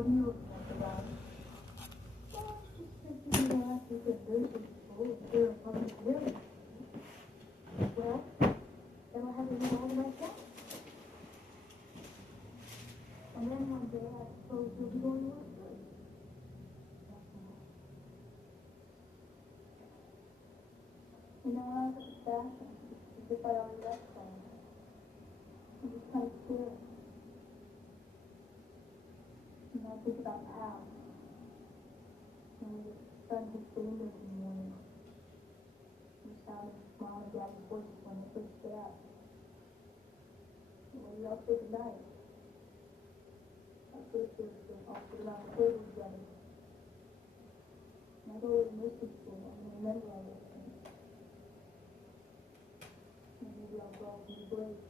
What are you looking at the guy? Oh, just thinking you know, after the nursing school, they're a public living. Well, then I'll have to do all to myself. And then one day I suppose you'll be going to work too. You know, when I was at the station, as if I'd already left home. It was kind of scary. You know, I think about Hal. When the sun hits the windows in the morning. You sound his mom and dad's voices when they first get up. And when you all say goodnight. I first heard them all sit around the table together. And I go to nursing school and I remember all those things. Maybe I'll grow up and be brave.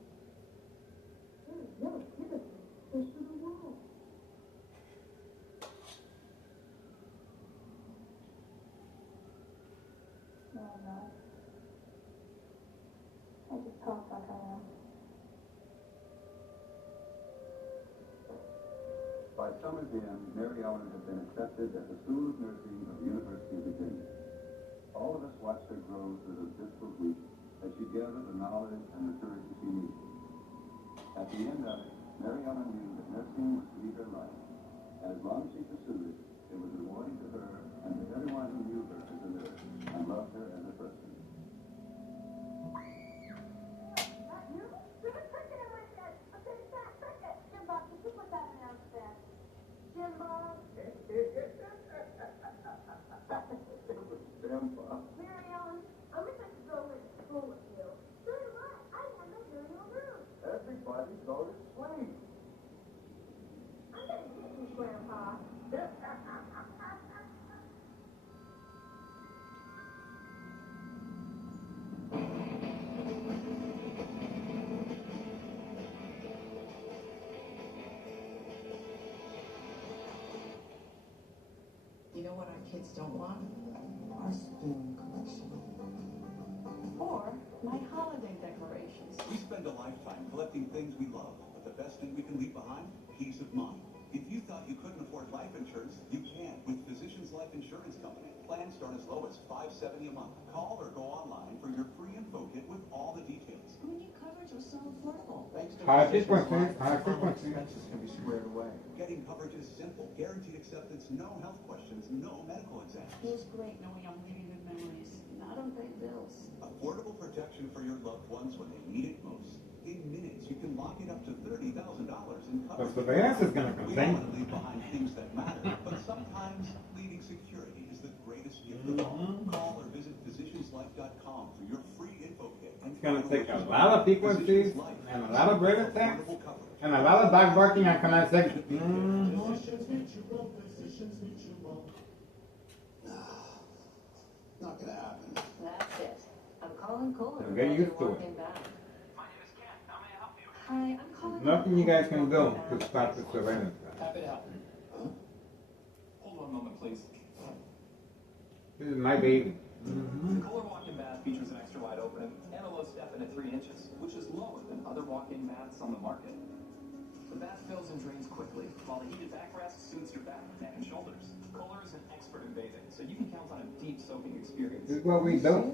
Never give it. Push through the wall. No, I'm not. I just talk like I am. By summer's end, Mary Ellen had been accepted at the School of Nursing of the University of Virginia. All of us watched her grow through those difficult weeks as she gathered the knowledge and maturity she needed. At the end of it, Mary Ellen knew that nursing was to be her life. As long as she pursued it, it was rewarding to her and to everyone who knew her as a nurse and loved her as a person. Grandpa. Mary Ellen, I wish I could go to school with you. So do I. I want to go to your room. Everybody go to sleep. I'm going to get you, Grandpa. You know what our kids don't want? Our spoon collection. Or my holiday decorations. We spend a lifetime collecting things we love, but the best thing we can leave behind? Peace of mind. If you thought you couldn't afford life insurance, you can with Physicians Life Insurance Company. Plans start as low as $570 a month. Call or go online for your free info kit with all the details. Who knew coverage was so affordable? Thanks to High Physicians frequency, Life, high some frequency. expenses can be squared away. Getting coverage is simple. Guaranteed acceptance, no health questions, no medical exams. Feels great knowing I'm leaving good memories, not unpaid bills. Affordable protection for your loved ones when they need it most. In minutes, you can lock it up to $30,000 in coverage. The surveillance is going to We contain. want to leave behind things that matter, but sometimes leaving security is the greatest gift of all. Call or visit physicianslife.com for your free info kit. It's going to take a lot of frequencies and a lot of brain attacks and a lot of dog barking and conversation. Not gonna happen. That's it. I'm calling Kohler. Get used to it. Walking back. Hi, I'm calling. Nothing you guys can do to stop the surveillance. Happy to help. Hold one moment, please. This is my baby. The Kohler walk-in bath features an extra wide opening and a low step-in at 3 inches, which is lower than other walk-in baths on the market. The bath fills and drains quickly, while the heated backrest soothes your back, neck, and shoulders. Kohler is an expert in bathing, so you can count on a deep soaking experience. This is what we do.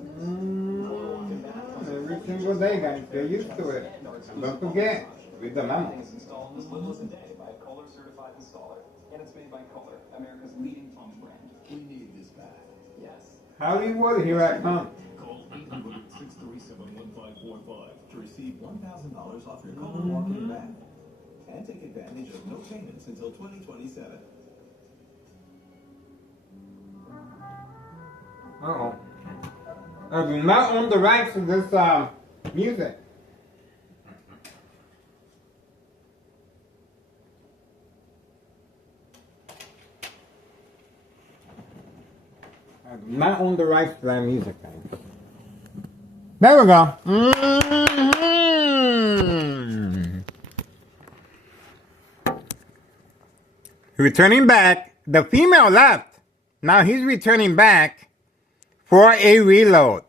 Kohler walk-in bath comes with Every full single features day, like guys. Get used to it. and our exclusive Don't forget, massage. read the memo. Everything is installed in as little as a day by a Kohler certified installer, and it's made by Kohler, America's leading foam brand. We need this back. Yes. Hollywood, here I come. Call 800-637-1545 to receive $1,000 off your Kohler walk-in bath. And take advantage of no payments until 2027. Uh-oh. I do not own the rights to this music. I do not own the rights to that music, guys. There we go. Returning back, the female left. Now he's returning back for a reload.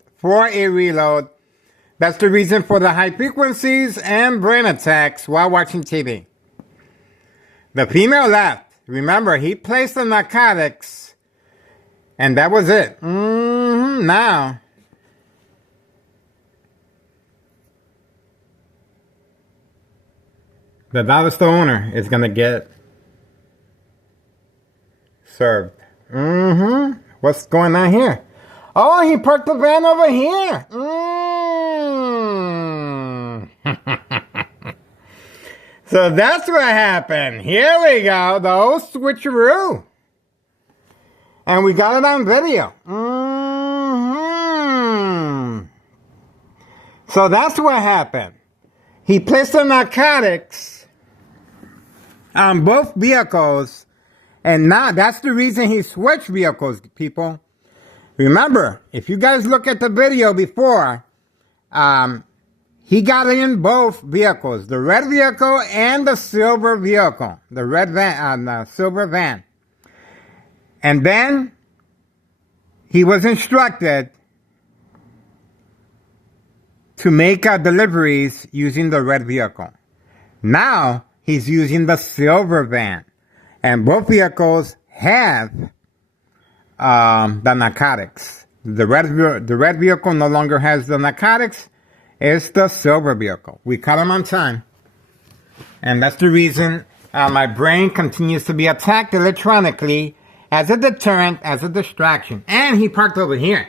That's the reason for the high frequencies and brain attacks while watching TV. The female left. remember, he placed the narcotics, and that was it. Now, the dollar store owner is going to get served. What's going on here? Oh, he parked the van over here. So that's what happened. Here we go. The old switcheroo. And we got it on video. So that's what happened. He placed the narcotics on both vehicles. And now that's the reason he switched vehicles, people. Remember, if you guys look at the video before, he got in both vehicles, the red vehicle and the silver vehicle, the red van, the silver van. And then he was instructed to make deliveries using the red vehicle. Now he's using the silver van. And both vehicles have the narcotics. The red vehicle no longer has the narcotics. It's the silver vehicle. We caught him on time. And that's the reason my brain continues to be attacked electronically as a deterrent, as a distraction. And he parked over here.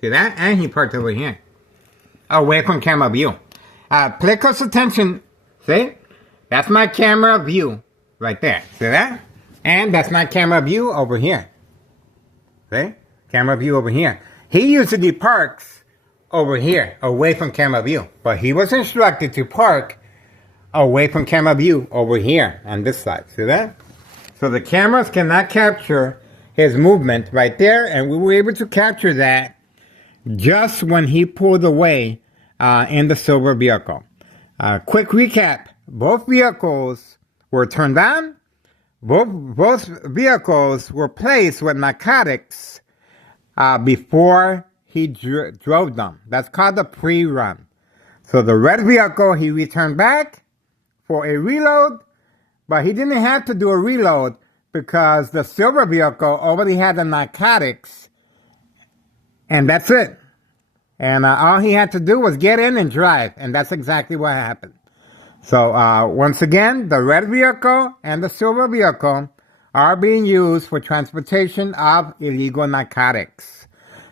See that? And he parked over here. Away from camera view. Pay close attention. See? That's my camera view right there. See that? And that's my camera view over here. See? Camera view over here. He usually parks over here, away from camera view. But he was instructed to park away from camera view over here on this side. See that? So the cameras cannot capture his movement right there. And we were able to capture that just when he pulled away in the silver vehicle. Quick recap. Both vehicles were turned on. Both vehicles were placed with narcotics before he drove them. That's called the pre-run. So the red vehicle, he returned back for a reload, but he didn't have to do a reload because the silver vehicle already had the narcotics, and that's it. And all he had to do was get in and drive, and that's exactly what happened. So, once again, the red vehicle and the silver vehicle are being used for transportation of illegal narcotics.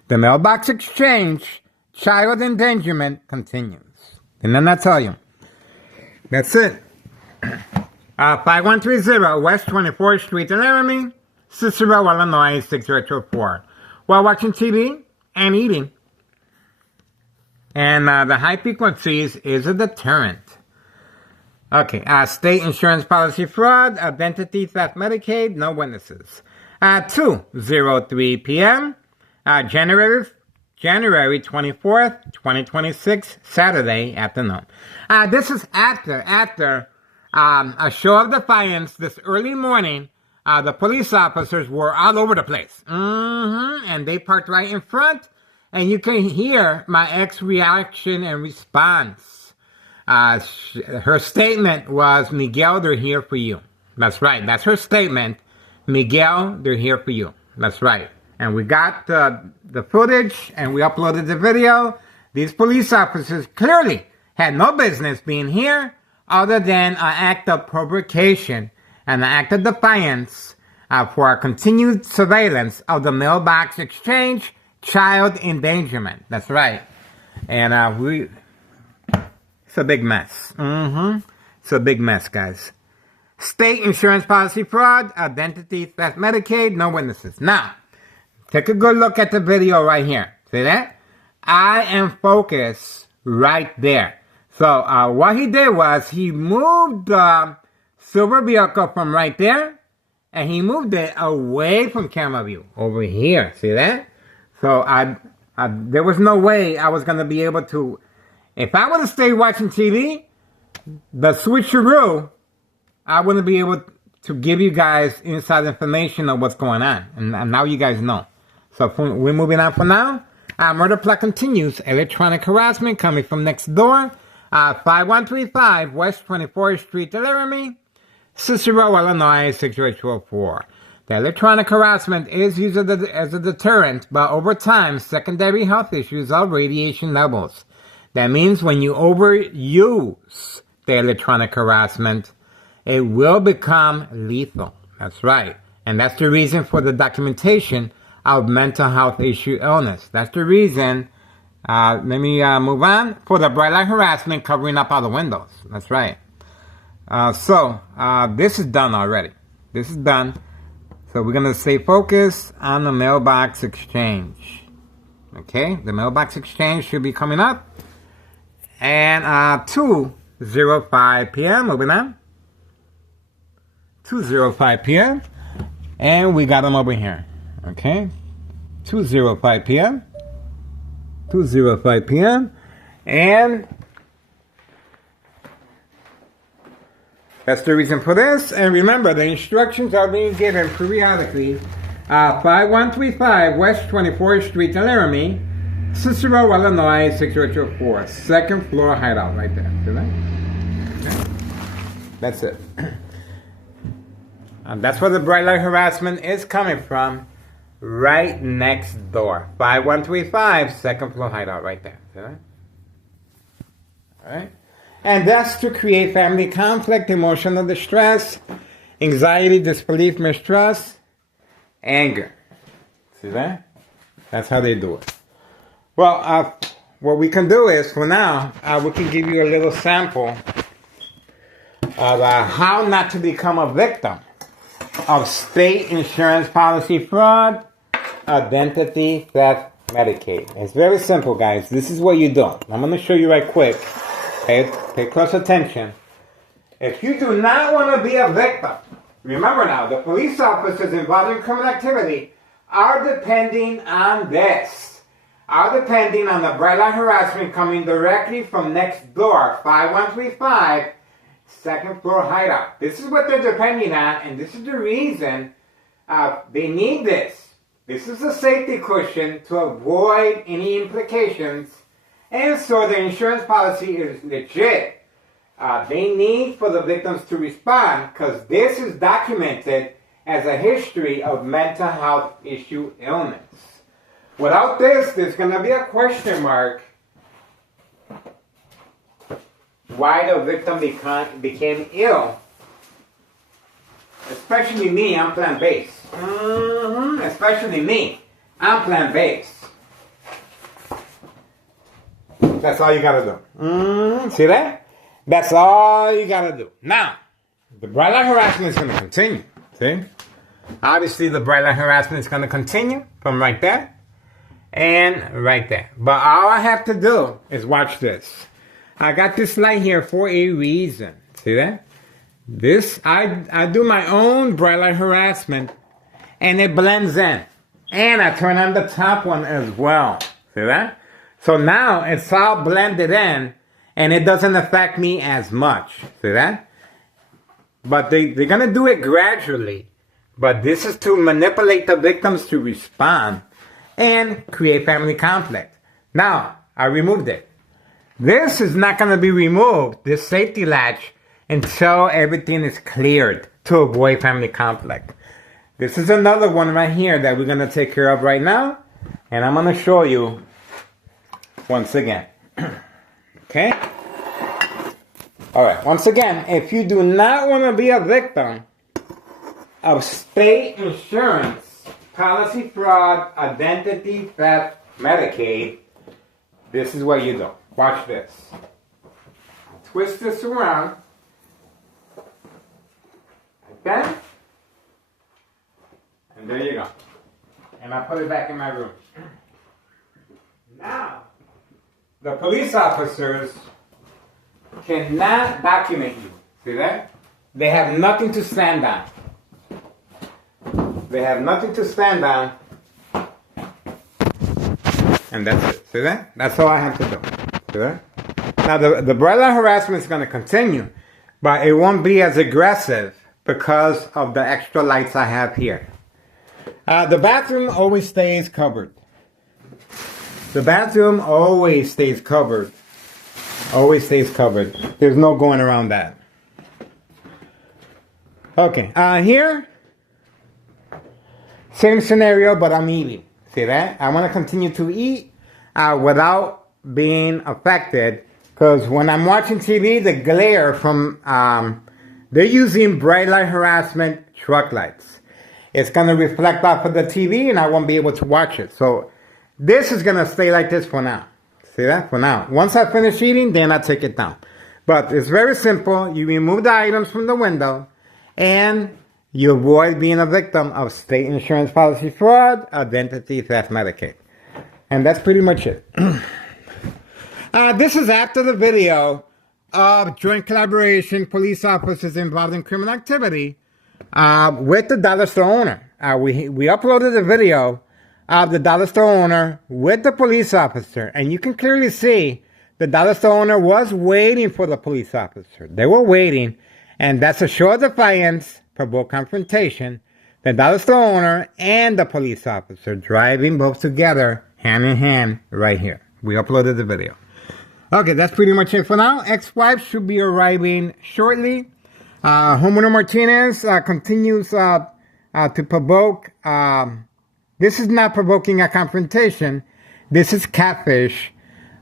The mailbox exchange, child endangerment continues. And then I tell you, that's it. 5130 West 24th Street in Laramie, Cicero, Illinois, 60204. While watching TV and eating. And the high frequencies is a deterrent. Okay, state insurance policy fraud, identity theft, Medicaid, no witnesses. 2:03 p.m., January 24th, 2026, Saturday afternoon. This is after a show of defiance this early morning. The police officers were all over the place. And they parked right in front, and you can hear my ex reaction and response. Her statement was, Miguel, they're here for you. That's right. That's her statement. Miguel, they're here for you. That's right. And we got the footage and we uploaded the video. These police officers clearly had no business being here other than an act of provocation and an act of defiance for continued surveillance of the mailbox exchange, child endangerment. That's right. And it's a big mess. It's a big mess, guys. State insurance policy fraud, identity theft, Medicaid, no witnesses. Now, take a good look at the video right here. See that? I am focused right there. So, what he did was he moved the silver vehicle from right there, and he moved it away from camera view over here. See that? So, there was no way I was going to be able to. If I would have stayed watching TV, the switcheroo, I wouldn't be able to give you guys inside information of what's going on. And now you guys know. So we're moving on for now. Murder plot continues. Electronic harassment coming from next door. 5135 West 24th Street, Laramie, Cicero, Illinois, 68204. The electronic harassment is used as a deterrent, but over time, secondary health issues are radiation levels. That means when you overuse the electronic harassment, it will become lethal. That's right. And that's the reason for the documentation of mental health issue illness. That's the reason, let me move on, for the bright light harassment covering up all the windows. That's right. So this is done already. This is done. So we're going to stay focused on the mailbox exchange. Okay, the mailbox exchange should be coming up. And 2:05 p.m. moving on. 2:05 p.m. And we got them over here. Okay, 2:05 p.m. 2:05 p.m. And that's the reason for this. And remember, the instructions are being given periodically. 5135 West 24th Street, Laramie, Cicero, Illinois, 68204. Second floor hideout right there. See that? Okay. That's it. That's where the bright light harassment is coming from. Right next door. 5135, second floor hideout right there. See that? Alright? And that's to create family conflict, emotional distress, anxiety, disbelief, mistrust, anger. See that? That's how they do it. Well, what we can do is, for now, we can give you a little sample of how not to become a victim of state insurance policy fraud, identity theft, Medicaid. It's very simple, guys. This is what you do. I'm going to show you right quick. Pay close attention. If you do not want to be a victim, remember now, the police officers involved in criminal activity are depending on this. Are depending on the bright light harassment coming directly from next door, 5135, second floor hideout. This is what they're depending on, and this is the reason they need this. This is a safety cushion to avoid any implications, and so the insurance policy is legit. They need for the victims to respond because this is documented as a history of mental health issue illness. Without this, there's going to be a question mark why the victim became ill. Especially me, I'm plant-based. Especially me, I'm plant-based. That's all you gotta do. See that? That's all you gotta do. Now, the bright light harassment is gonna continue. See? Obviously, the bright light harassment is gonna continue from right there and right there. But all I have to do is watch this. I got this light here for a reason. See that? This, I do my own bright light harassment, and it blends in. And I turn on the top one as well. See that? So now it's all blended in, and it doesn't affect me as much. See that? But they're going to do it gradually. But this is to manipulate the victims to respond and create family conflict. Now, I removed it. This is not going to be removed, this safety latch, until everything is cleared to avoid family conflict. This is another one right here that we're going to take care of right now. And I'm going to show you once again. Okay? Alright, once again, if you do not want to be a victim of state insurance, policy fraud, identity theft, Medicaid, this is what you do. Watch this. Twist this around. Like that. And there you go. And I put it back in my room. Now, the police officers cannot document you. See that? They have nothing to stand on. They have nothing to stand on. And that's it. See that? That's all I have to do. See that? Now, the bright light harassment is going to continue, but it won't be as aggressive because of the extra lights I have here. The bathroom always stays covered. The bathroom always stays covered. Always stays covered. There's no going around that. Okay, here, same scenario, but I'm eating. See that? I want to continue to eat without being affected, because when I'm watching TV, the glare from, they're using bright light harassment truck lights. It's going to reflect off of the TV and I won't be able to watch it. So this is going to stay like this for now. See that? For now. Once I finish eating, then I take it down. But it's very simple. You remove the items from the window and you avoid being a victim of state insurance policy fraud, identity theft, Medicaid. And that's pretty much it. This is after the video of joint collaboration, police officers involved in criminal activity with the dollar store owner. We uploaded a video of the dollar store owner with the police officer, and you can clearly see the dollar store owner was waiting for the police officer. They were waiting, and that's a show of defiance, provoke confrontation. The dollar store owner and the police officer driving both together, hand in hand, right here. We uploaded the video. Okay, that's pretty much it for now. Ex-wife should be arriving shortly. Homeowner Martinez continues to provoke. This is not provoking a confrontation. This is catfish.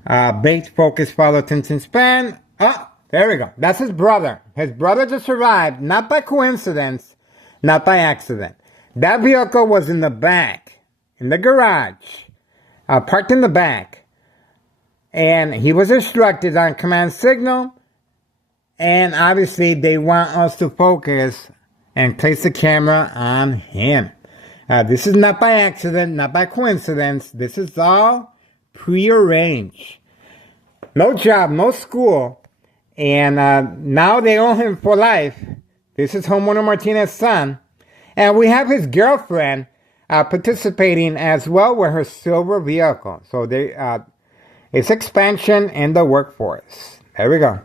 Bait, focus, follow, attention span. Oh, there we go. That's his brother. His brother just arrived, not by coincidence, not by accident. That vehicle was in the back, in the garage, parked in the back. And he was instructed on command signal. And obviously they want us to focus and place the camera on him. This is not by accident, not by coincidence. This is all prearranged. No job, no school. And now they own him for life. This is homeowner Martinez's son. And we have his girlfriend participating as well with her silver vehicle. So they... it's expansion in the workforce. There we go.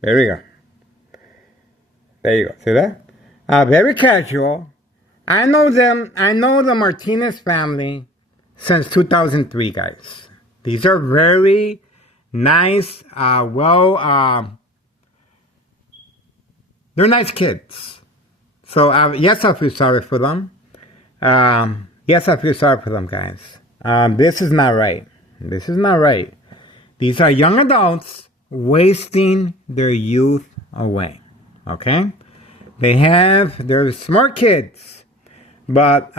There we go. There you go. See that? Very casual. I know them. I know the Martinez family since 2003, guys. These are very nice, they're nice kids. So, yes, I feel sorry for them. Yes, I feel sorry for them, guys. This is not right. This is not right. These are young adults wasting their youth away. Okay? They're smart kids. But,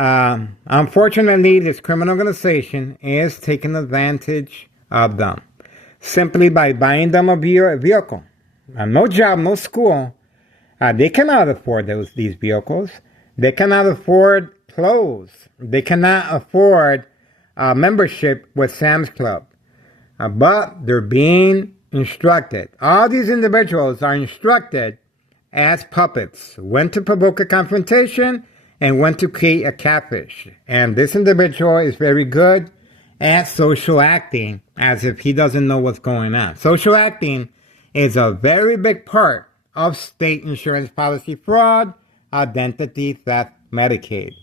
unfortunately, this criminal organization is taking advantage of them. Simply by buying them a vehicle. No job, no school. They cannot afford these vehicles. They cannot afford clothes. They cannot afford membership with Sam's Club. But they're being instructed. All these individuals are instructed as puppets when to provoke a confrontation and when to create a catfish. And this individual is very good at social acting as if he doesn't know what's going on. Social acting is a very big part of state insurance policy fraud, identity theft, Medicaid.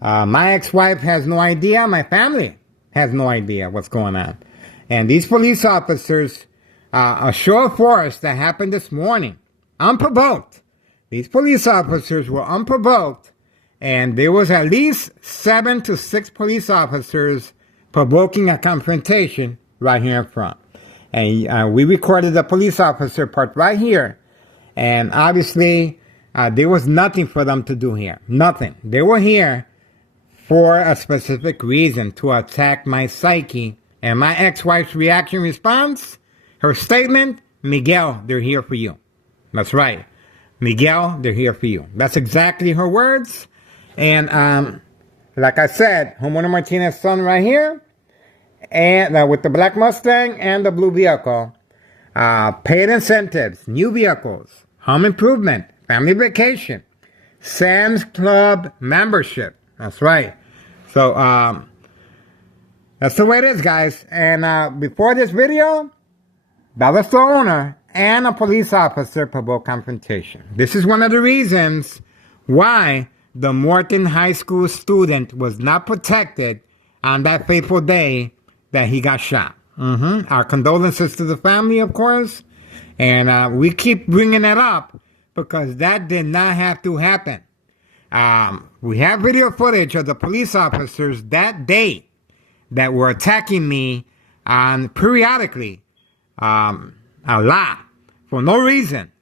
My ex-wife has no idea. My family has no idea what's going on. And these police officers, a show of force that happened this morning, unprovoked. These police officers were unprovoked, and there was at least 7 to 6 police officers provoking a confrontation right here in front. And we recorded the police officer part right here. And obviously, there was nothing for them to do here. Nothing. They were here for a specific reason, to attack my psyche. And my ex-wife's reaction response, her statement, Miguel, they're here for you. That's right. Miguel, they're here for you. That's exactly her words. And like I said, homeowner Martinez's son right here, and with the black Mustang and the blue vehicle, paid incentives, new vehicles, home improvement, family vacation, Sam's Club membership. That's right. So, that's the way it is, guys. And before this video, dollar store owner and a police officer provoked confrontation. This is one of the reasons why the Morton High School student was not protected on that fateful day that he got shot. Our condolences to the family, of course. And we keep bringing that up because that did not have to happen. We have video footage of the police officers that day that were attacking me periodically, a lot, for no reason,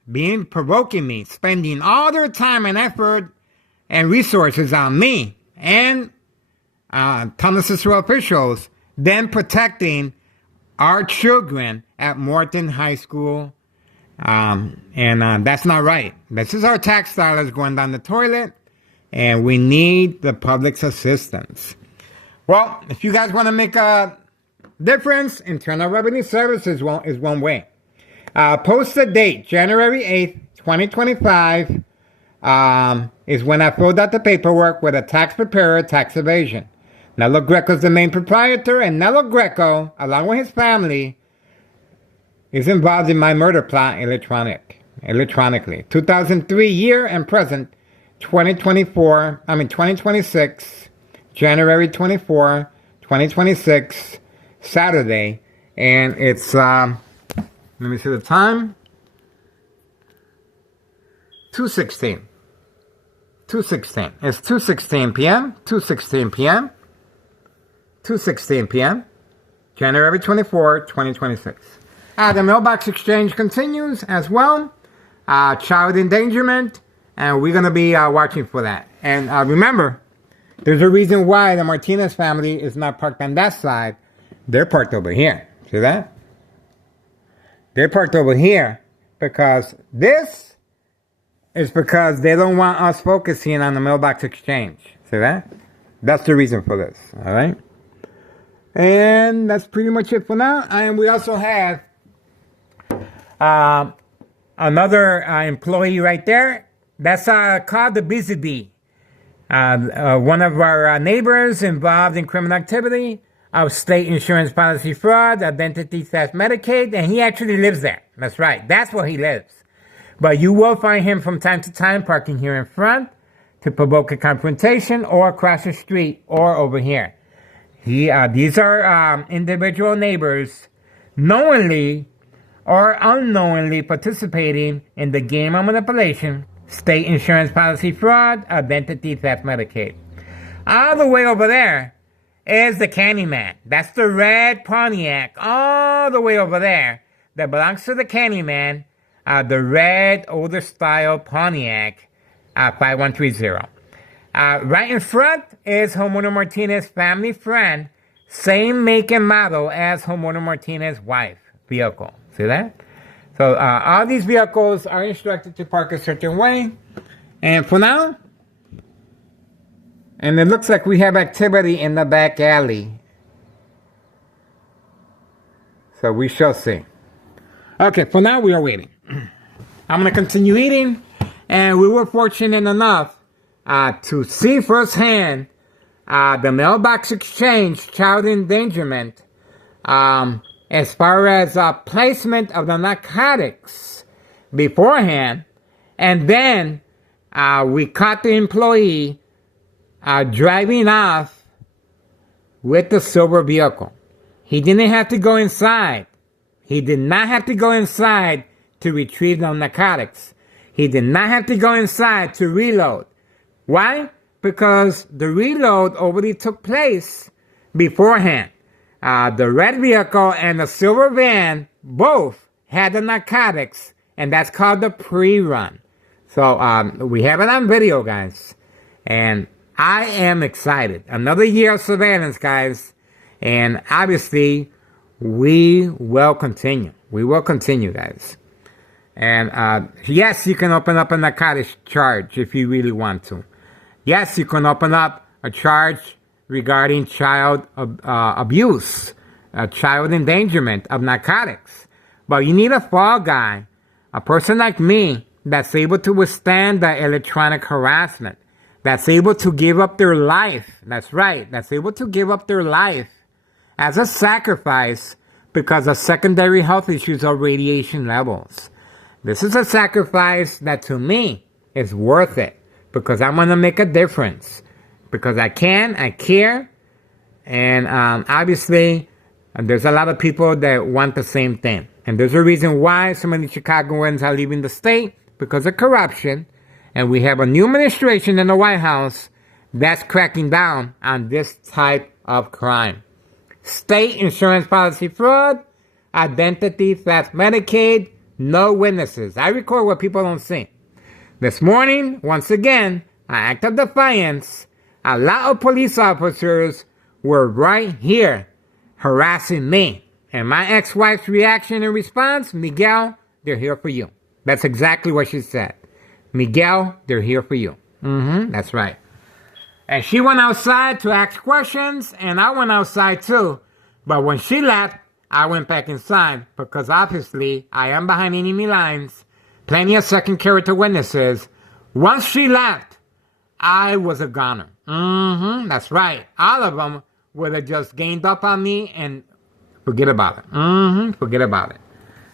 provoking me, spending all their time and effort and resources on me and Thomas Cicero officials, then protecting our children at Morton High School. And that's not right. This is our tax dollars going down the toilet, and we need the public's assistance. Well, if you guys want to make a difference, Internal Revenue Service is one way. Post the date, January 8th, 2025, is when I filled out the paperwork with a tax preparer, tax evasion. Nello Greco is the main proprietor, and Nello Greco, along with his family, is involved in my murder plot electronically. 2003 year and present, 2026, January 24, 2026, Saturday, and it's, let me see the time, 2:16. It's 2:16 p.m., 2:16 p.m., 2:16 p.m., January 24, 2026. The mailbox exchange continues as well. Child endangerment, and we're going to be watching for that. And remember, there's a reason why the Martinez family is not parked on that side. They're parked over here. See that? They're parked over here because this is because they don't want us focusing on the mailbox exchange. See that? That's the reason for this. All right? And that's pretty much it for now. And we also have another employee right there. That's called the Busy Bee. One of our neighbors involved in criminal activity of state insurance policy fraud, identity theft, Medicaid, and he actually lives there. That's right. That's where he lives. But you will find him from time to time parking here in front to provoke a confrontation or across the street or over here. These are individual neighbors knowingly or unknowingly participating in the game of manipulation, state insurance policy fraud, identity theft, Medicaid. All the way over there is the Candyman. That's the red Pontiac all the way over there that belongs to the Candyman, the red older style Pontiac 5130. Right in front is Homeowner Martinez family friend, same make and model as Homeowner Martinez wife vehicle. See that? So all these vehicles are instructed to park a certain way. And for now, and it looks like we have activity in the back alley. So we shall see. Okay, for now we are waiting. I'm going to continue eating. And we were fortunate enough to see firsthand the mailbox exchange, child endangerment, as far as placement of the narcotics beforehand. And then we caught the employee driving off with the silver vehicle. He didn't have to go inside. He did not have to go inside to retrieve the narcotics. He did not have to go inside to reload. Why? Because the reload already took place beforehand. The red vehicle and the silver van both had the narcotics, and that's called the pre-run. So we have it on video, guys. And I am excited. Another year of surveillance, guys. And obviously, we will continue. We will continue, guys. And yes, you can open up a narcotics charge if you really want to. Yes, you can open up a charge regarding child abuse, child endangerment of narcotics. But you need a fall guy, a person like me that's able to withstand the electronic harassment, that's able to give up their life. That's right, that's able to give up their life as a sacrifice because of secondary health issues or radiation levels. This is a sacrifice that to me is worth it because I'm going to make a difference. Because I can, I care, And obviously, there's a lot of people that want the same thing. And there's a reason why so many Chicagoans are leaving the state, because of corruption. And we have a new administration in the White House that's cracking down on this type of crime. State insurance policy fraud, identity theft, Medicaid, no witnesses. I record what people don't see. This morning, once again, an act of defiance, a lot of police officers were right here harassing me. And my ex-wife's reaction and response, Miguel, they're here for you. That's exactly what she said. Miguel, they're here for you. That's right. And she went outside to ask questions, and I went outside too. But when she left, I went back inside, because obviously I am behind enemy lines, plenty of second character witnesses. Once she left, I was a goner. That's right. All of them would have just gained up on me and forget about it. Forget about it.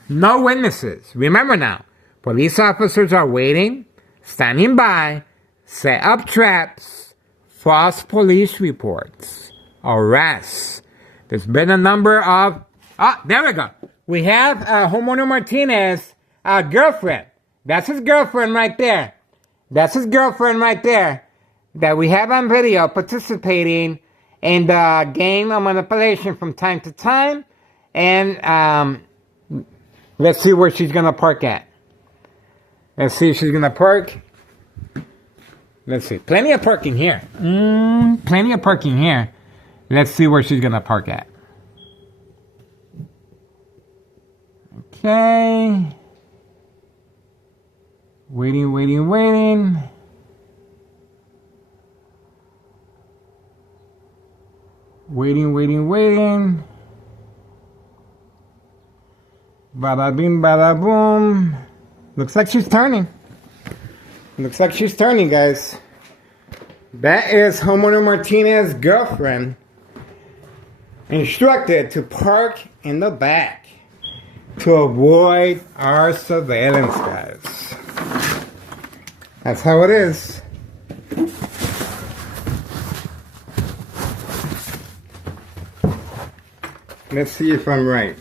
No witnesses. Remember now, police officers are waiting, standing by, set up traps, false police reports, arrests. There's been a number of... Oh, there we go. We have Homeowner Martinez, girlfriend. That's his girlfriend right there. That's his girlfriend right there that we have on video participating in the game of manipulation from time to time. And let's see where she's going to park at. Let's see if she's going to park. Let's see. Plenty of parking here. Plenty of parking here. Let's see where she's going to park at. Okay. Waiting. Waiting. Bada bing, bada boom. Looks like she's turning. Guys. That is Homeowner Martinez's girlfriend, instructed to park in the back to avoid our surveillance, guys. That's how it is. Let's see if I'm right.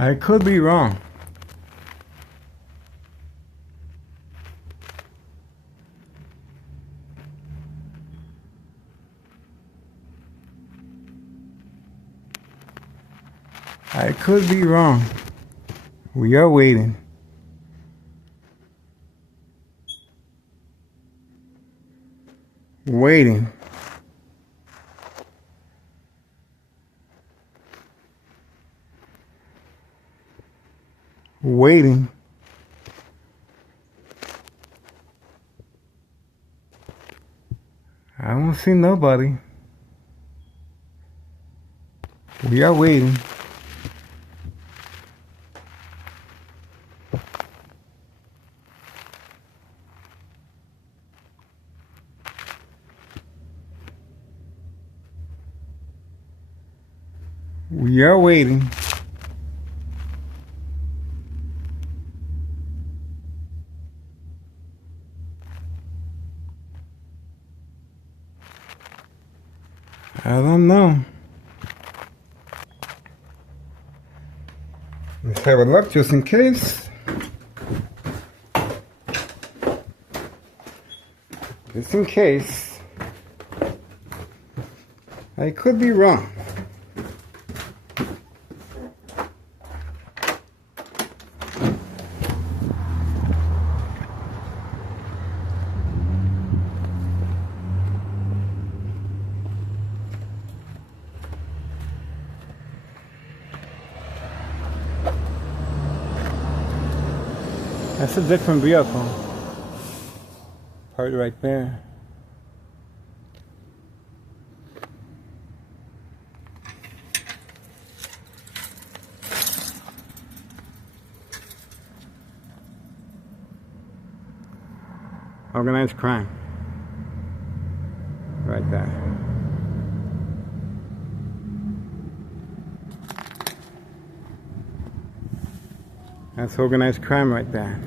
I could be wrong. I could be wrong. We are waiting. Waiting. I don't see nobody. We are waiting. We are waiting. I don't know. Let's have a look just in case. Just in case. I could be wrong. That's a different vehicle. Part right there. Organized crime. Right there. That's organized crime right there.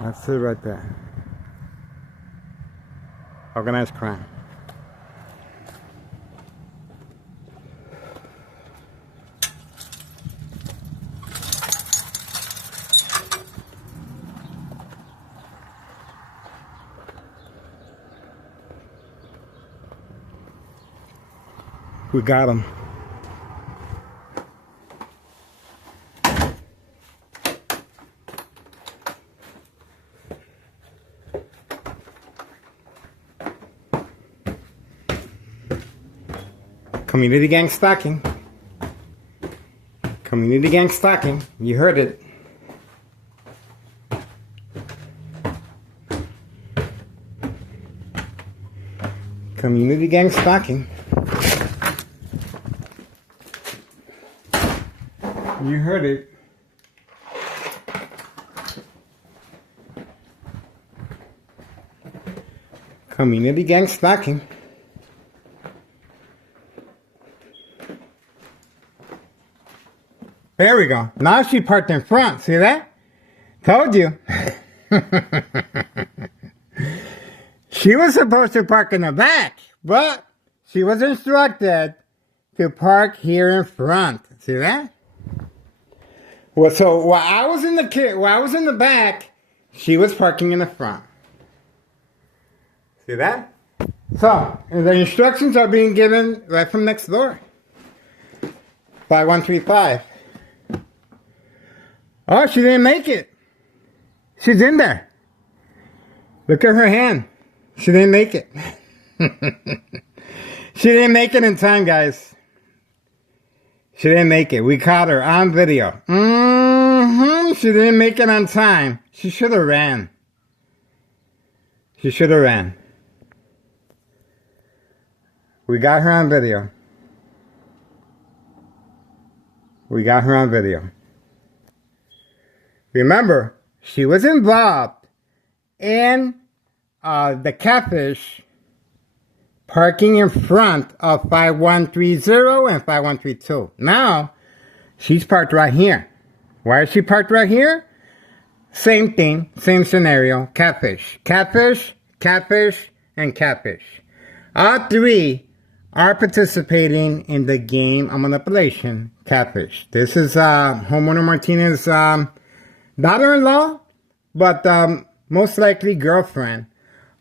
That's it right there. Organized crime. We got him. Community gang stalking. Community gang stalking. You heard it. Community gang stalking. You heard it. Community gang stalking. There we go. Now she parked in front. See that? Told you. She was supposed to park in the back, but she was instructed to park here in front. See that? Well, so while I was in the back, she was parking in the front. See that? So the instructions are being given right from next door. 5135. Oh, she didn't make it. She's in there. Look at her hand. She didn't make it. She didn't make it in time, guys. She didn't make it. We caught her on video. She didn't make it on time. She should have ran. She should have ran. We got her on video. We got her on video. Remember, she was involved in the catfish parking in front of 5130 and 5132. Now, she's parked right here. Why is she parked right here? Same thing, same scenario, catfish. Catfish, catfish, and catfish. All three are participating in the game of manipulation, catfish. This is homeowner Martinez's daughter-in-law, but most likely girlfriend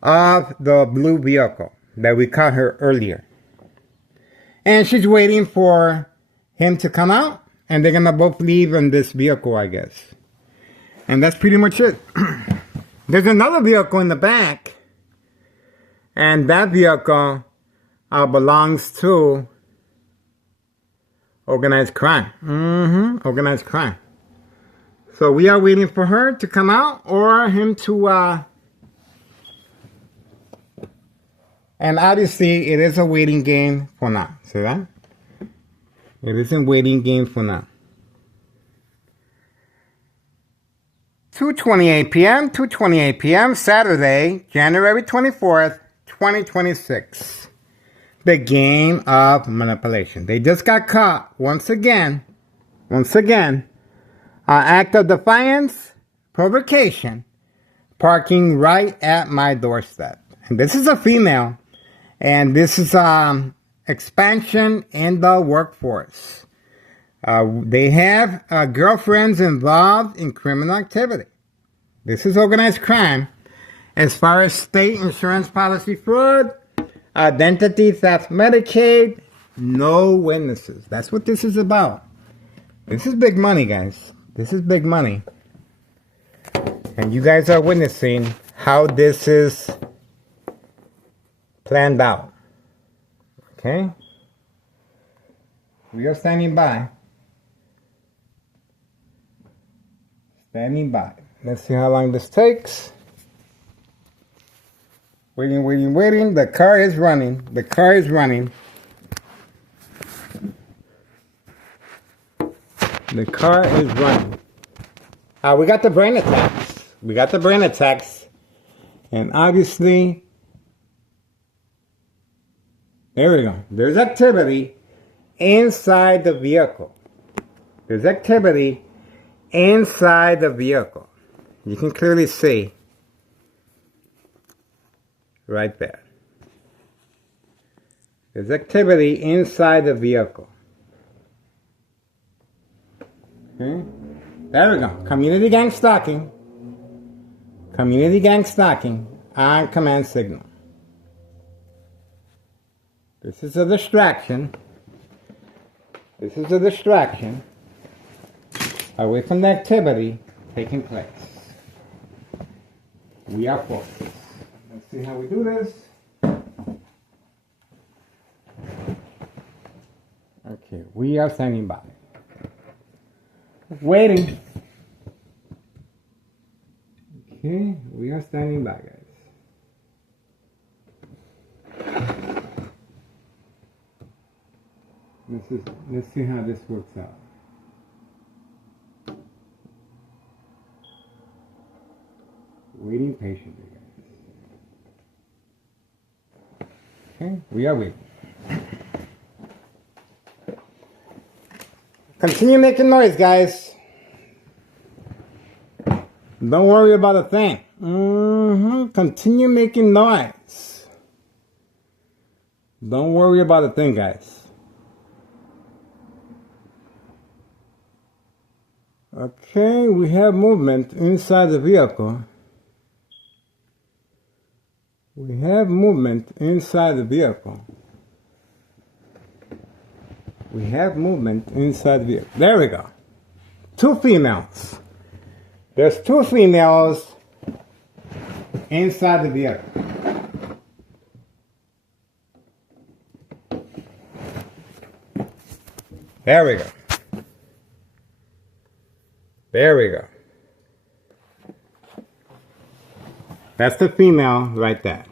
of the blue vehicle that we caught her earlier. And she's waiting for him to come out, and they're gonna both leave in this vehicle, I guess. And that's pretty much it. There's another vehicle in the back, and that vehicle belongs to organized crime. Organized crime. So we are waiting for her to come out or him to, and obviously it is a waiting game for now. See that? It is a waiting game for now. 2:28 p.m., 2:28 p.m., Saturday, January 24th, 2026. The game of manipulation. They just got caught once again. Act of defiance, provocation, parking right at my doorstep. And this is a female, and this is expansion in the workforce. They have girlfriends involved in criminal activity. This is organized crime. As far as state insurance policy fraud, identity theft, Medicaid, no witnesses. That's what this is about. This is big money, guys. This is big money. And you guys are witnessing how this is planned out. Okay? We are standing by. Standing by. Let's see how long this takes. Waiting, waiting, waiting. The car is running. The car is running. The car is running. We got the brain attacks. We got the brain attacks. And obviously, there we go. There's activity inside the vehicle. There's activity inside the vehicle. You can clearly see right there. There's activity inside the vehicle. Okay. There we go. Community gang stalking. Community gang stalking on command signal. This is a distraction. This is a distraction away from the activity taking place. We are focused. Let's see how we do this. Okay, we are standing by. Waiting. Okay, we are standing by, guys. Let's see how this works out. Waiting patiently, guys. Okay, we are waiting. Continue making noise, guys. Don't worry about a thing. Continue making noise. Don't worry about a thing, guys. Okay, we have movement inside the vehicle. We have movement inside the vehicle. We have movement inside the vehicle. There we go. 2 females. There's 2 females inside the vehicle. There we go. There we go. That's the female right there.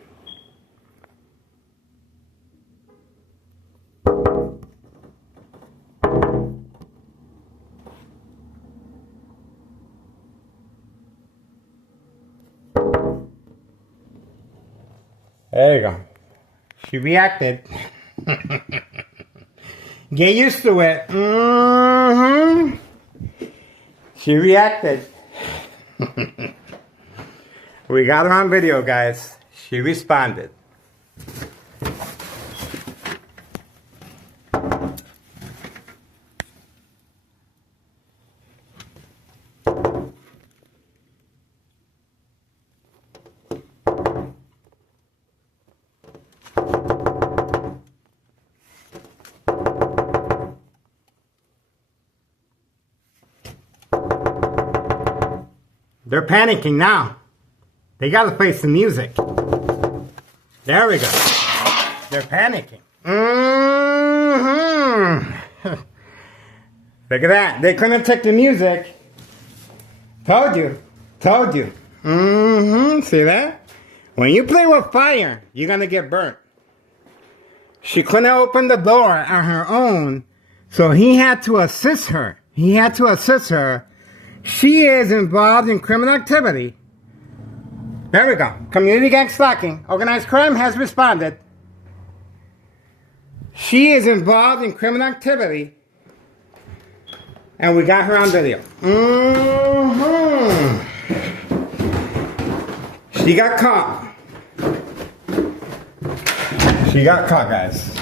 There you go. She reacted. Get used to it. She reacted. We got her on video, guys. She responded. They're panicking now. They gotta play some music. There we go. They're panicking. Look at that. They couldn't take the music. Told you. Told you. See that? When you play with fire, you're gonna get burnt. She couldn't open the door on her own, so he had to assist her. He had to assist her. She is involved in criminal activity. There we go. Community gang stalking. Organized crime has responded. She is involved in criminal activity. And we got her on video. She got caught. She got caught, guys.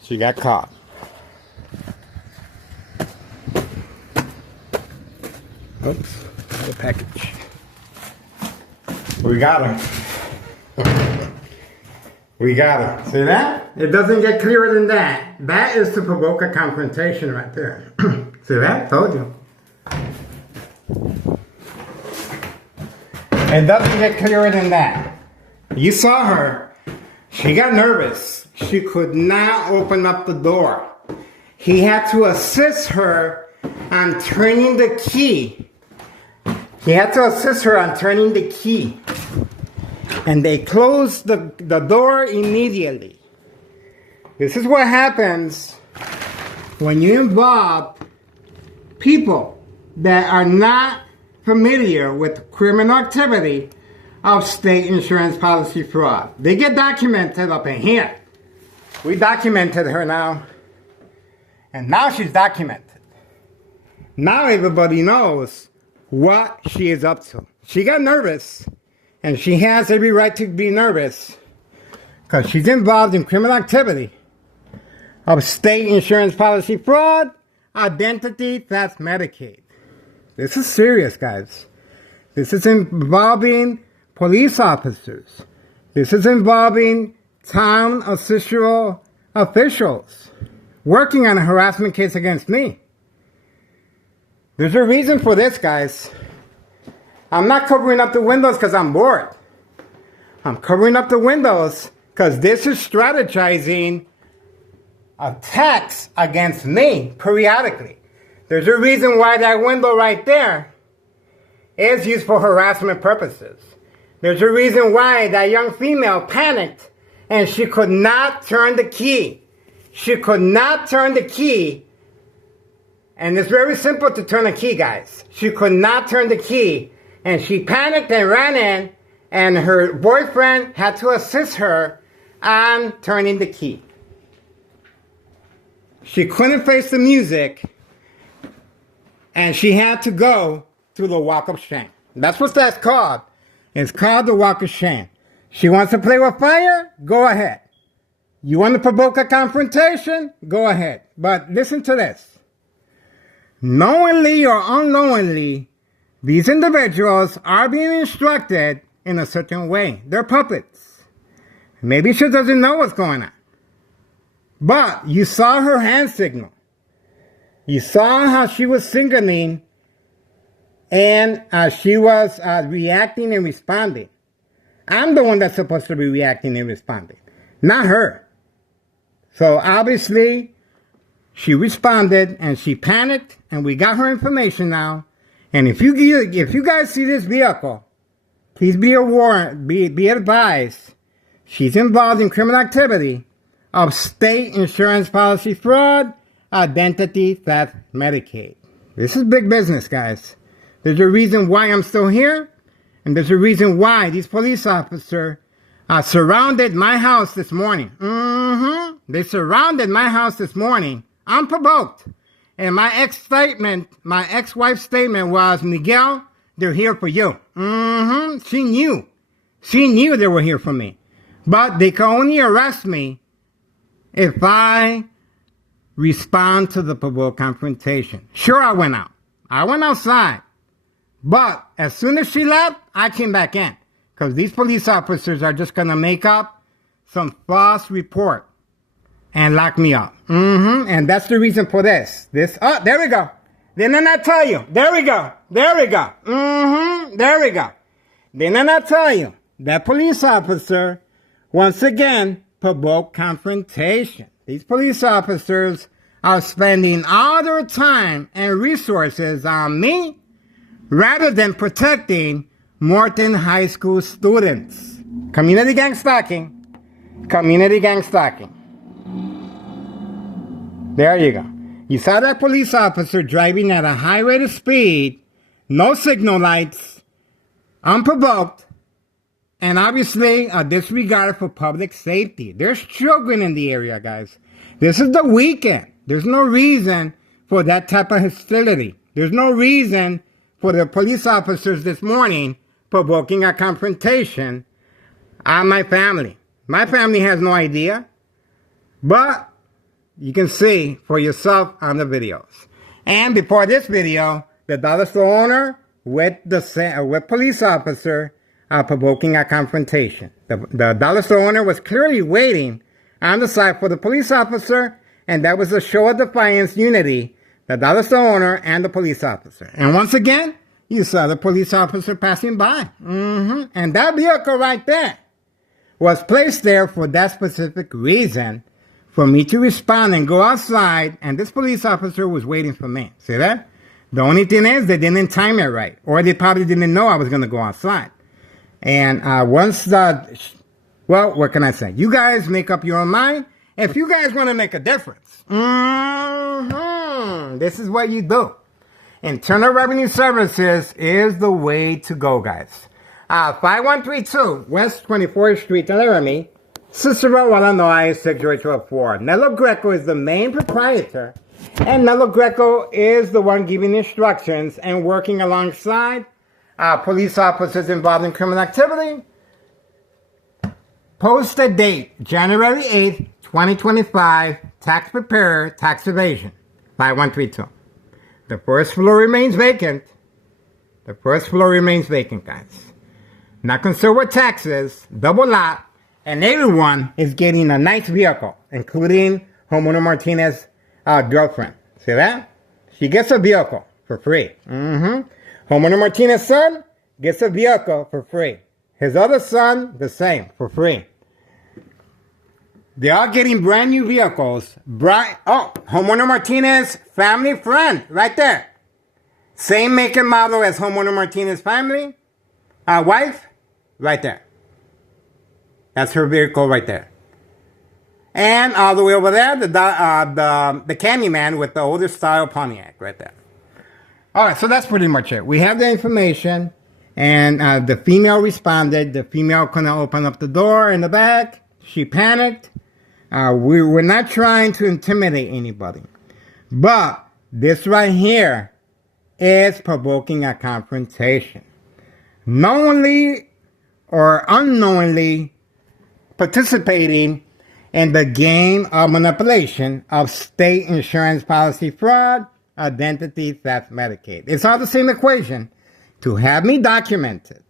She got caught. Oops, another package. We got her. We got her. See that? It doesn't get clearer than that. That is to provoke a confrontation right there. See that? Told you. It doesn't get clearer than that. You saw her. She got nervous. She could not open up the door. He had to assist her on turning the key. He had to assist her on turning the key. And they closed the door immediately. This is what happens when you involve people that are not familiar with criminal activity of state insurance policy fraud. They get documented up in here. We documented her now. And now she's documented. Now everybody knows what she is up to. She got nervous. And she has every right to be nervous. Because she's involved in criminal activity of state insurance policy fraud, identity theft, Medicaid. This is serious, guys. This is involving police officers. This is involving town officials working on a harassment case against me. There's a reason for this, guys. I'm not covering up the windows because I'm bored. I'm covering up the windows because this is strategizing attacks against me periodically. There's a reason why that window right there is used for harassment purposes. There's a reason why that young female panicked and she could not turn the key. She could not turn the key. And it's very simple to turn a key, guys. She could not turn the key. And she panicked and ran in. And her boyfriend had to assist her on turning the key. She couldn't face the music. And she had to go through the walk of shame. That's what that's called. It's called the walk of shame. She wants to play with fire? Go ahead. You want to provoke a confrontation? Go ahead. But listen to this. Knowingly or unknowingly, these individuals are being instructed in a certain way. They're puppets. Maybe she doesn't know what's going on. But you saw her hand signal. You saw how she was signaling and she was reacting and responding. I'm the one that's supposed to be reacting and responding, not her. So obviously, she responded and she panicked, and we got her information now. And if you guys see this vehicle, please be advised, she's involved in criminal activity of state insurance policy fraud, identity theft, Medicaid. This is big business, guys. There's a reason why I'm still here, and there's a reason why these police officers surrounded my house this morning. They surrounded my house this morning, unprovoked. And my ex-wife's statement was, Miguel, they're here for you. She knew. She knew they were here for me. But they can only arrest me if I respond to the provoked confrontation. Sure, I went out. I went outside. But as soon as she left, I came back in. Because these police officers are just going to make up some false report and lock me up. And that's the reason for this. Oh, there we go. Didn't I tell you? There we go. There we go. There we go. Didn't I tell you? That police officer, once again, provoked confrontation. These police officers are spending all their time and resources on me rather than protecting Morton High School students. Community gang stalking. Community gang stalking. There you go. You saw that police officer driving at a high rate of speed, no signal lights, unprovoked, and obviously a disregard for public safety. There's children in the area, guys. This is the weekend. There's no reason for that type of hostility. There's no reason for the police officers this morning provoking a confrontation on my family. My family has no idea, but you can see for yourself on the videos. And before this video, the dollar store owner with with police officer provoking a confrontation. The dollar store owner was clearly waiting on the side for the police officer, and that was a show of defiance, unity, the dollar store owner and the police officer. And once again, you saw the police officer passing by. And that vehicle right there was placed there for that specific reason, for me to respond and go outside, and this police officer was waiting for me. See that? The only thing is they didn't time it right, or they probably didn't know I was going to go outside. And well, what can I say? You guys make up your own mind. If you guys want to make a difference, this is what you do. Internal Revenue Services is the way to go, guys. 5132 West 24th Street, Laramie, Cicero, Illinois, 60824. Nello Greco is the main proprietor, and Nello Greco is the one giving instructions and working alongside police officers involved in criminal activity. Post a date, January 8th, 2025, tax preparer, tax evasion, 5132. The first floor remains vacant. The first floor remains vacant, guys. Not concerned with taxes, double lot, and everyone is getting a nice vehicle, including homeowner Martinez's girlfriend. See that? She gets a vehicle for free. Homeowner Martinez's son gets a vehicle for free. His other son, the same, for free. They are getting brand new vehicles. Homeowner Martinez, family friend, right there. Same make and model as Homeowner Martinez family. Wife, right there. That's her vehicle right there. And all the way over there, the Candyman with the older style Pontiac right there. All right, so that's pretty much it. We have the information, and the female responded. The female couldn't open up the door in the back. She panicked. We're not trying to intimidate anybody. But this right here is provoking a confrontation. Knowingly or unknowingly participating in the game of manipulation of state insurance policy fraud, identity theft, Medicaid. It's all the same equation. To have me documented,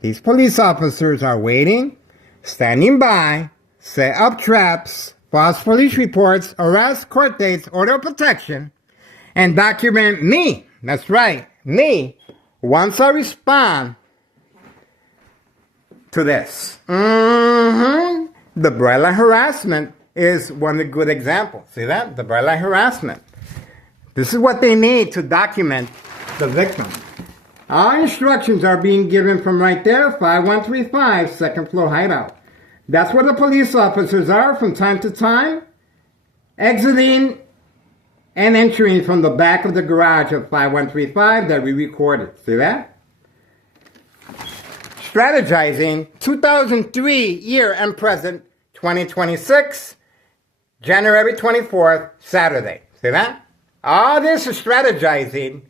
these police officers are waiting, standing by, set up traps, false police reports, arrest, court dates, order of protection, and document me. That's right, me, once I respond to this. The bright line harassment is one of the good examples. See that? The bright line harassment. This is what they need to document the victim. Our instructions are being given from right there, 5135, second floor hideout. That's where the police officers are from time to time, exiting and entering from the back of the garage of 5135 that we recorded. See that? Strategizing, 2003 year and present, 2026, January 24th, Saturday. See that? All this is strategizing,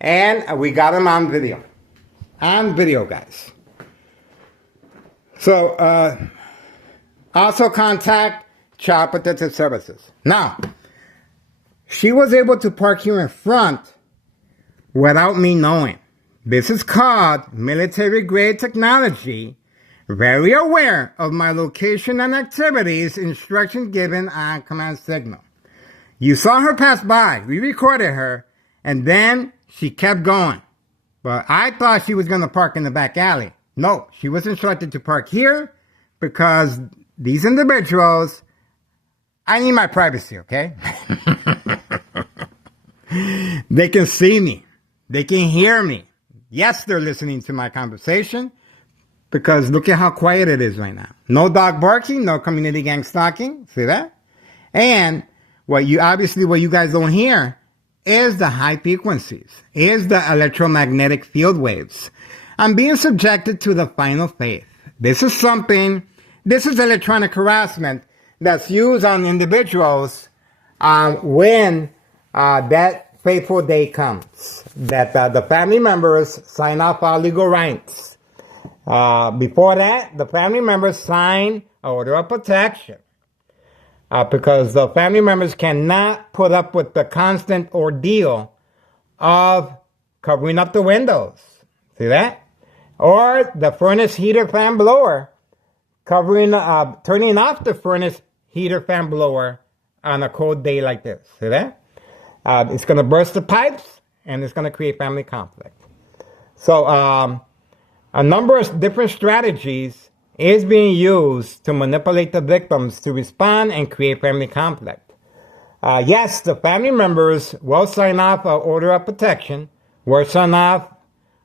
and we got them on video. On video, guys. So, also contact Child Protective Services. Now, she was able to park here in front without me knowing. This is called military-grade technology, very aware of my location and activities, instruction given on command signal. You saw her pass by, we recorded her, and then she kept going. But I thought she was going to park in the back alley. No, she was instructed to park here because these individuals, I need my privacy, okay? They can see me. They can hear me. Yes, they're listening to my conversation because look at how quiet it is right now. No dog barking, no community gang stalking. See that? And what you guys don't hear is the high frequencies, is the electromagnetic field waves. I'm being subjected to the final faith. This is electronic harassment that's used on individuals when that fateful day comes, that the family members sign off our legal rights. Before that, the family members sign an order of protection because the family members cannot put up with the constant ordeal of covering up the windows. See that? Or the furnace heater fan blower, turning off the furnace heater fan blower on a cold day like this. See that? It's going to burst the pipes, and it's going to create family conflict. So a number of different strategies is being used to manipulate the victims to respond and create family conflict. Yes, the family members will sign off an order of protection, will sign off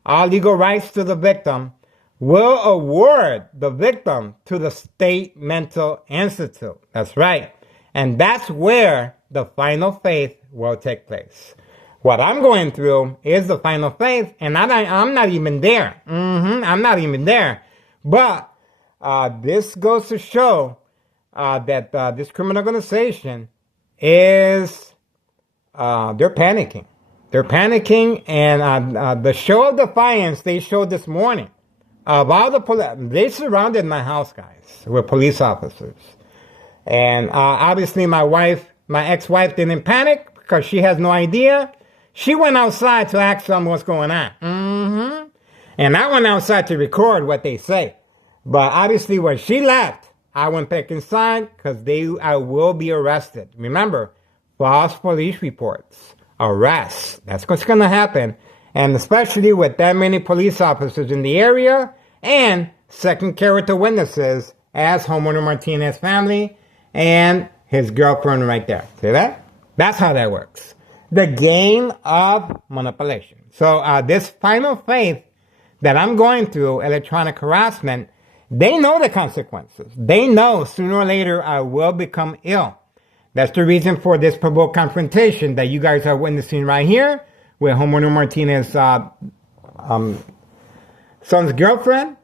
all legal rights to the victim, will award the victim to the State Mental Institute. That's right. And that's where the final faith will take place. What I'm going through is the final faith, and I'm not even there. I'm not even there. But this goes to show that this criminal organization is, they're panicking. They're panicking, and the show of defiance they showed this morning of all the police, they surrounded my house, guys, with police officers. And obviously my ex-wife didn't panic because she has no idea. She went outside to ask them what's going on. And I went outside to record what they say. But obviously when she left, I went back inside because I will be arrested. Remember, false police reports, arrests. That's what's going to happen. And especially with that many police officers in the area and second character witnesses as homeowner Martinez family and his girlfriend right there. See that? That's how that works. The game of manipulation. So this final faith that I'm going through, electronic harassment, they know the consequences. They know sooner or later I will become ill. That's the reason for this provoked confrontation that you guys are witnessing right here with homeowner Martinez's son's girlfriend.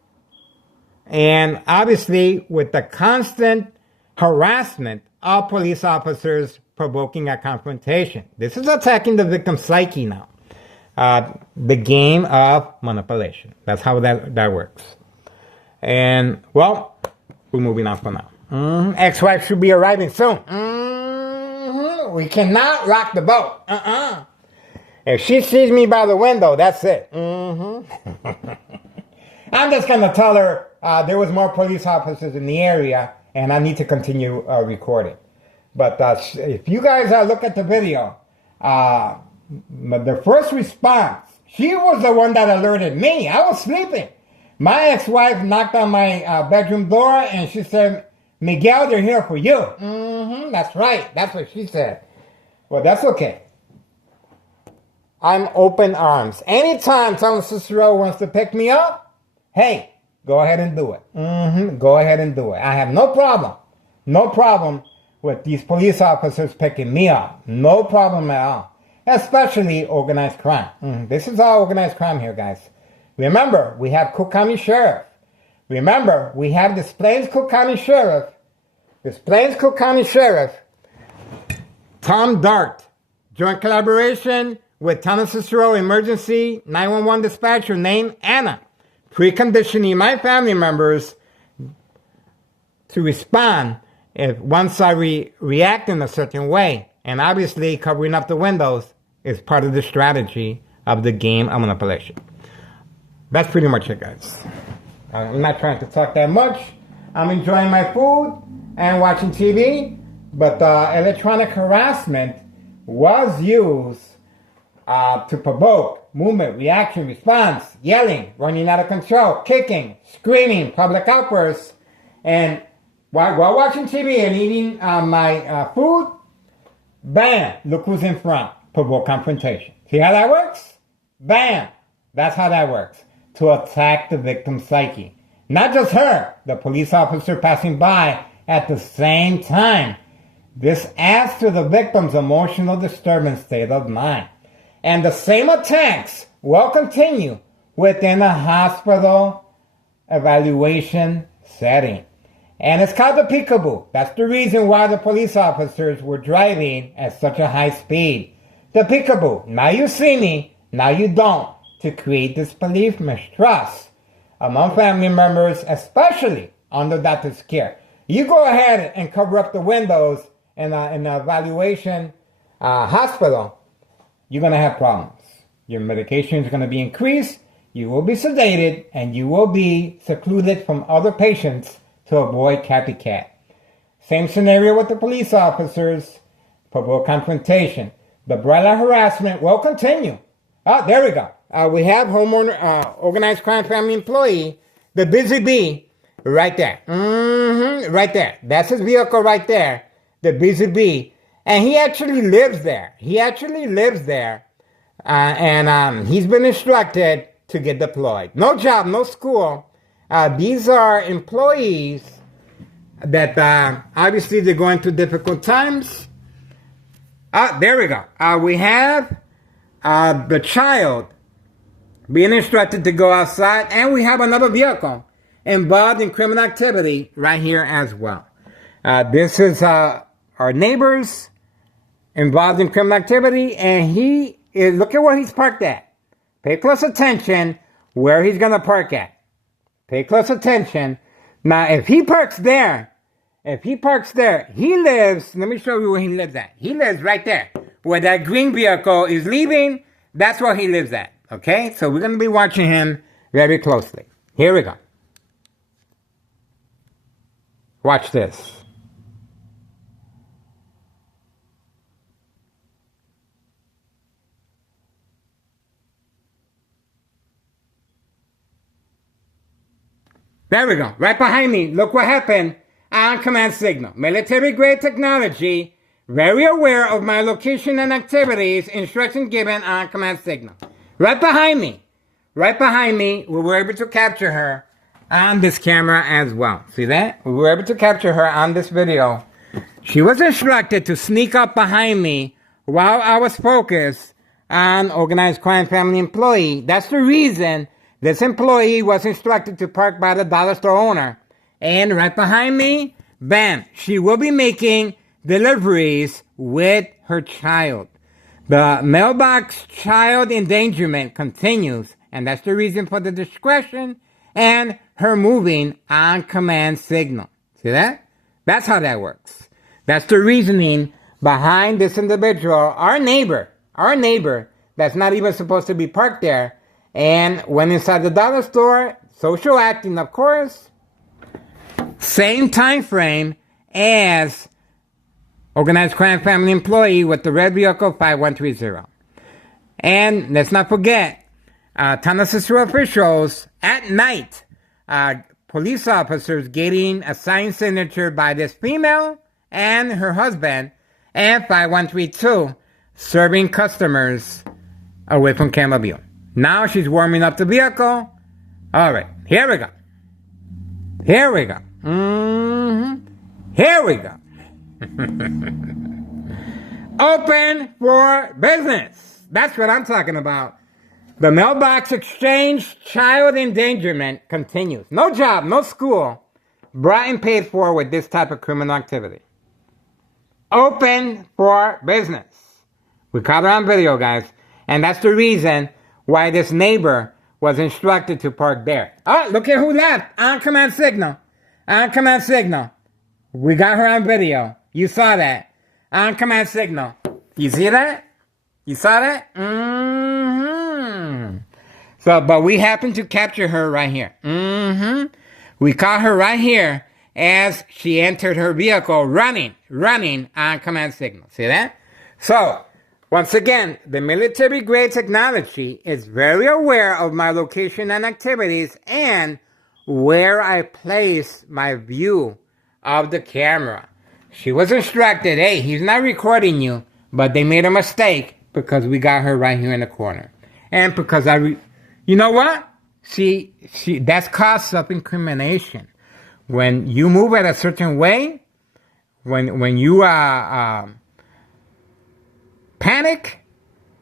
And obviously with the constant harassment of police officers provoking a confrontation. This is attacking the victim's psyche now. The game of manipulation. That's how that works. And, well, we're moving on for now. Ex-wife should be arriving soon. We cannot rock the boat. If she sees me by the window, that's it. I'm just going to tell her there was more police officers in the area and I need to continue recording. But if you guys look at the video, the first response, she was the one that alerted me. I was sleeping. My ex-wife knocked on my bedroom door and she said, Miguel, they're here for you. That's right. That's what she said. Well, that's okay. I'm open arms. Anytime Tom Cicero wants to pick me up, hey, go ahead and do it. Go ahead and do it. I have no problem with these police officers picking me up. No problem at all. Especially organized crime. This is all organized crime here, guys. Remember, we have Cook County Sheriff. Remember, we have this Plains Cook County Sheriff. Tom Dart. Joint collaboration with Thomas Cicero Emergency 911 dispatcher named Anna. Preconditioning my family members to respond if once I react in a certain way. And obviously, covering up the windows is part of the strategy of the game of manipulation. That's pretty much it, guys. I'm not trying to talk that much. I'm enjoying my food and watching TV. But electronic harassment was used to provoke movement, reaction, response, yelling, running out of control, kicking, screaming, public outbursts. And while watching TV and eating my food, bam, look who's in front. Provoke confrontation. See how that works? Bam. That's how that works. To attack the victim's psyche. Not just her, the police officer passing by at the same time. This adds to the victim's emotional disturbance state of mind. And the same attacks will continue within a hospital evaluation setting. And it's called the peekaboo. That's the reason why the police officers were driving at such a high speed. The peekaboo. Now you see me, now you don't. To create disbelief, mistrust among family members, especially under doctor's care. You go ahead and cover up the windows in an evaluation hospital, you're going to have problems. Your medication is going to be increased. You will be sedated, and you will be secluded from other patients to avoid copycat. Same scenario with the police officers. Provoke confrontation. The bright light harassment will continue. Oh, there we go. We have homeowner, organized crime family employee, the Busy Bee, right there. Right there. That's his vehicle right there, the Busy Bee. And he actually lives there. And he's been instructed to get deployed. No job, no school. These are employees that obviously they're going through difficult times. There we go. We have the child being instructed to go outside, and we have another vehicle involved in criminal activity right here as well. This is our neighbors involved in criminal activity, and look at where he's parked at. Pay close attention where he's going to park at. Pay close attention. Now, if he parks there, he lives, let me show you where he lives at. He lives right there. Where that green vehicle is leaving, that's where he lives at. Okay? So we're going to be watching him very closely. Here we go. Watch this. There we go. Right behind me. Look what happened. On command signal. Military grade technology. Very aware of my location and activities. Instruction given on command signal. Right behind me. We were able to capture her on this camera as well. See that? We were able to capture her on this video. She was instructed to sneak up behind me while I was focused on organized crime family employee. That's the reason this employee was instructed to park by the dollar store owner. And right behind me, bam, she will be making deliveries with her child. The mailbox child endangerment continues, and that's the reason for the discretion and her moving on command signal. See that? That's how that works. That's the reasoning behind this individual, our neighbor that's not even supposed to be parked there, and went inside the dollar store, social acting, of course. Same time frame as organized crime family employee with the red vehicle 5130. And let's not forget, Town of Cicero officials at night, police officers getting a signed signature by this female and her husband, and 5132 serving customers away from Camel View. Now she's warming up the vehicle. All right, here we go. Here we go. Open for business. That's what I'm talking about. The mailbox exchange child endangerment continues. No job, no school, brought and paid for with this type of criminal activity. Open for business. We caught her on video, guys. And that's the reason why this neighbor was instructed to park there. Oh, look at who left. On command signal. On command signal. We got her on video. You saw that. On command signal. You see that? You saw that? So, but we happened to capture her right here. We caught her right here as she entered her vehicle running on command signal. See that? So, once again, the military-grade technology is very aware of my location and activities and where I place my view of the camera. She was instructed, hey, he's not recording you, but they made a mistake because we got her right here in the corner. And because you know what? That's called self-incrimination. When you move at a certain way, when you panic,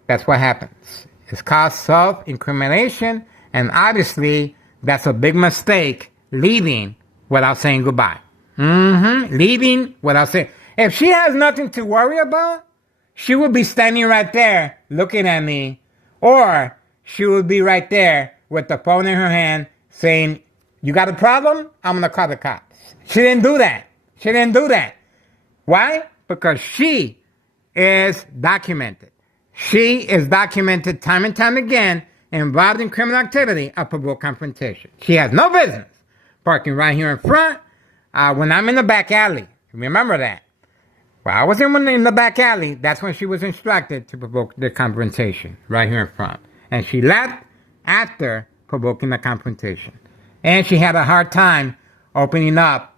that's what happens. It's called self-incrimination, and obviously that's a big mistake, leaving without saying goodbye. Leaving without saying. If she has nothing to worry about, she would be standing right there looking at me, or she would be right there with the phone in her hand saying, you got a problem? I'm going to call the cops. She didn't do that. Why? Because she is documented. She is documented time and time again involved in criminal activity of provoked confrontation. She has no business parking right here in front when I'm in the back alley. Remember that. Well, I was in the back alley. That's when she was instructed to provoke the confrontation right here in front. And she left after provoking the confrontation. And she had a hard time opening up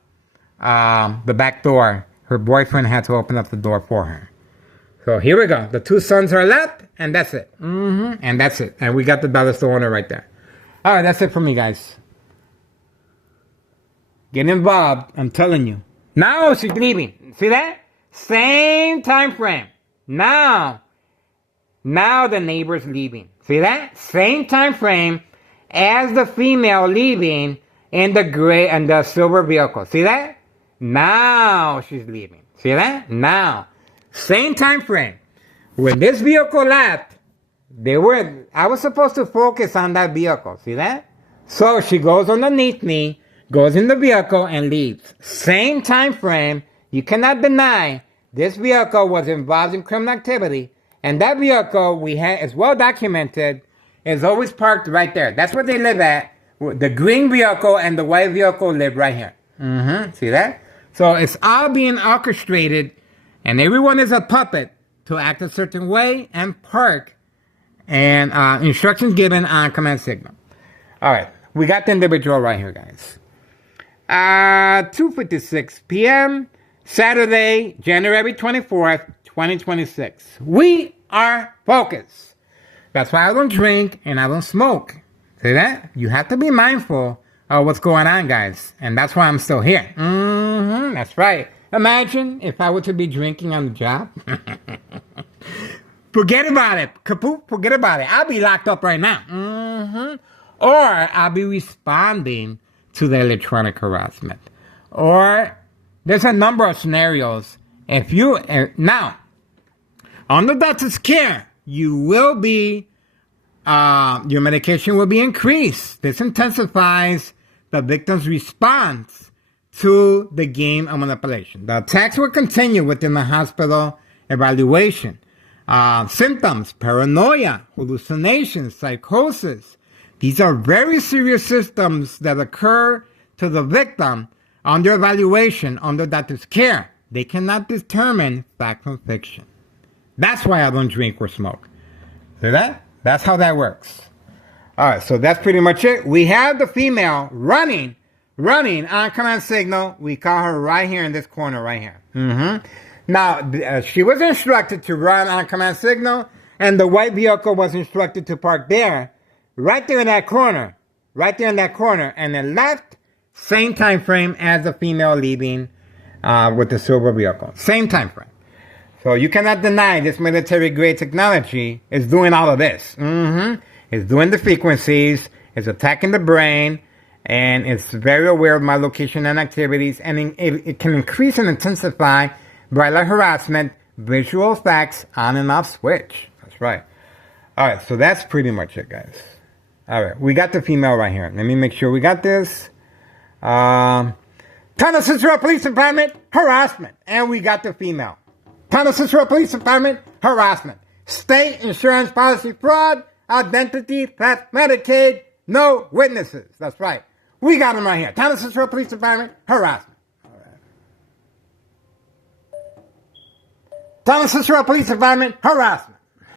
the back door. Her boyfriend had to open up the door for her. So here we go. The two sons are left, and that's it. And that's it. And we got the dollar store owner right there. All right, that's it for me, guys. Get involved, I'm telling you. Now she's leaving. See that? Same time frame. Now the neighbor's leaving. See that? Same time frame as the female leaving in the gray and the silver vehicle. See that? Now she's leaving. See that? Now. Same time frame. When this vehicle left, I was supposed to focus on that vehicle. See that? So she goes underneath me, goes in the vehicle, and leaves. Same time frame. You cannot deny this vehicle was involved in criminal activity, and that vehicle is well documented, is always parked right there. That's where they live at. The green vehicle and the white vehicle live right here. See that? So it's all being orchestrated, and everyone is a puppet to act a certain way and park, and instructions given on command signal. All right, we got the individual right here, guys. 2:56 p.m. Saturday, January 24th, 2026. We are focused. That's why I don't drink and I don't smoke. See that? You have to be mindful of what's going on, guys. And that's why I'm still here. That's right. Imagine if I were to be drinking on the job. Forget about it. Kaput, forget about it. I'll be locked up right now. Or I'll be responding to the electronic harassment. Or there's a number of scenarios. If you, now, under doctor's care, you will be, your medication will be increased. This intensifies the victim's response to the game of manipulation. The attacks will continue within the hospital evaluation. Symptoms, paranoia, hallucinations, psychosis. These are very serious symptoms that occur to the victim under evaluation, under doctor's care. They cannot determine fact from fiction. That's why I don't drink or smoke. See that? That's how that works. All right, so that's pretty much it. We have the female running on command signal. We call her right here in this corner right here. Now, she was instructed to run on command signal, and the white vehicle was instructed to park there, right there in that corner, and then left, same time frame as the female leaving with the silver vehicle. Same time frame. So you cannot deny this military-grade technology is doing all of this. It's doing the frequencies, it's attacking the brain, and it's very aware of my location and activities, and it can increase and intensify bright light harassment, visual effects, on and off switch. That's right. All right, so that's pretty much it, guys. All right, we got the female right here. Let me make sure we got this. Town of Cicero Police Department, harassment. And we got the female. Town of Cicero Police Department, harassment. State insurance policy fraud, identity theft, Medicaid, no witnesses. That's right. We got them right here. Town of Cicero Police Department, harassment. All right. Town of Cicero Police Department, harassment.